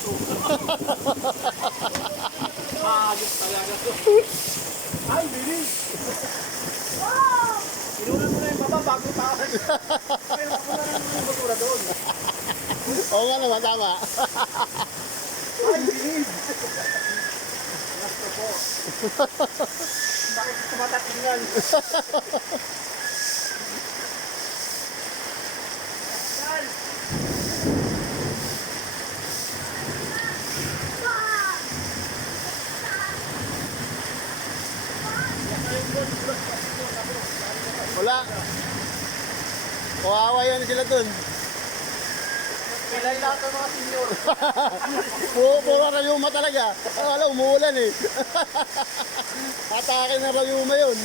ito. Ayos talaga to. Ay, bilis! Inunan mo na yung baba bago taas. Pero ako na lang yung basura doon. Oo nga naman, tama. Ay, bilis! Gusto po. Bakit tumatatingnan? Wala. Kawawa yan sila dun. Pilay lahat ng mga senior. Puro rayuma talaga. Wala, umuulan eh. Atake ng rayuma yun.